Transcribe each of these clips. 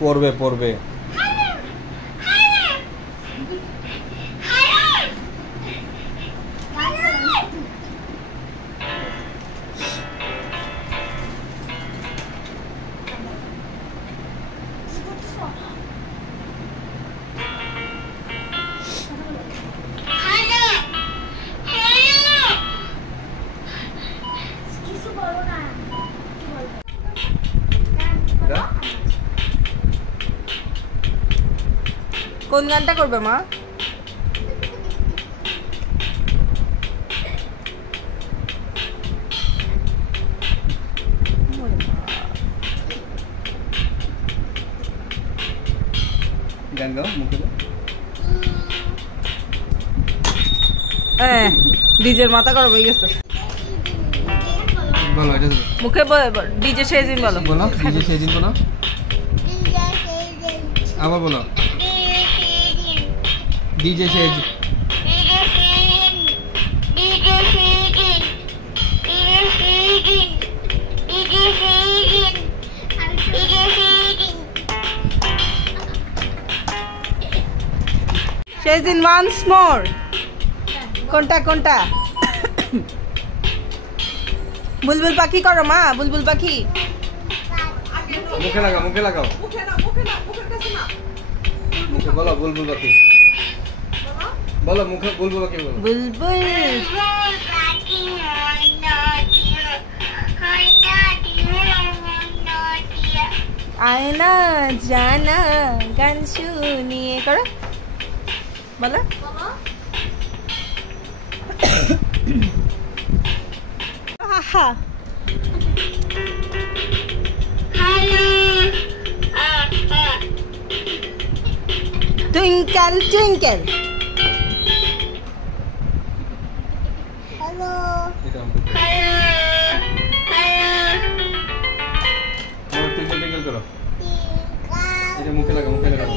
পড়বে পড়বে কোন গানটা করবে মা? গান গাও মুখে ডিজের মাথা গরম হয়ে গেছে। বলো এটা মুখে ডিজে সেদিন বলো। বলো ডিজে সেদিন বলো আবার বলো ডিজে সেদিন সেদিন ওয়ান্স মোর কোনটা কোনটা? বুলবুল পাখি করো মা, বুলবুল পাখি মুখে লাগাও মুখে লাগাও মুখে না মুখে না মুখের কাছে না মুখে বলো বুলবুল পাখি বলো মুখে বুলবুল পাখি বলো বুলবুল আয়না জানা গান শুনিয়ে করো বলো হা টুইঙ্কেল টুইঙ্কেল হ্যালো টিঙ্গল টিঙ্গল করো এটা মুখে লাগাও মুখে লাগাও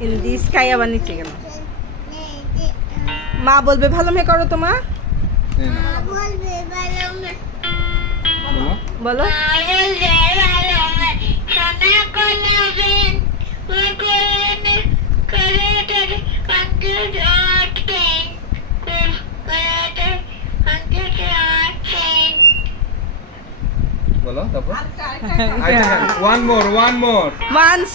হিন্দি স্কাই আবার নিচে গেল। মা বলবে ভালো মেয়ে করো তো মা বলো বলো তারপর one more once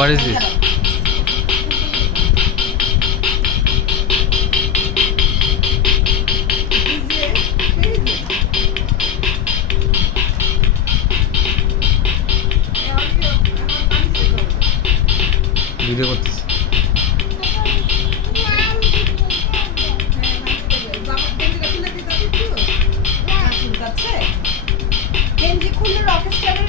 What is this? Video করতেছি খুললে রকেট স্টারের